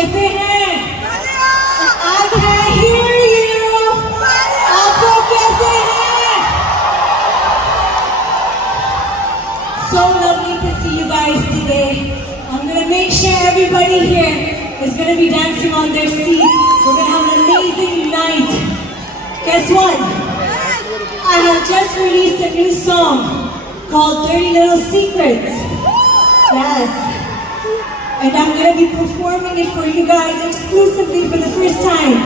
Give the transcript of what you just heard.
कैसे हैं? I can't hear you. आप लोग कैसे हैं? So lovely to see you guys today. I'm gonna make sure everybody here is gonna be dancing on their seats. We're gonna have an amazing night. Guess what? I have just released a new song called Dirty Little Secrets. Yes. And I'm going to be performing it for you guys exclusively for the first time.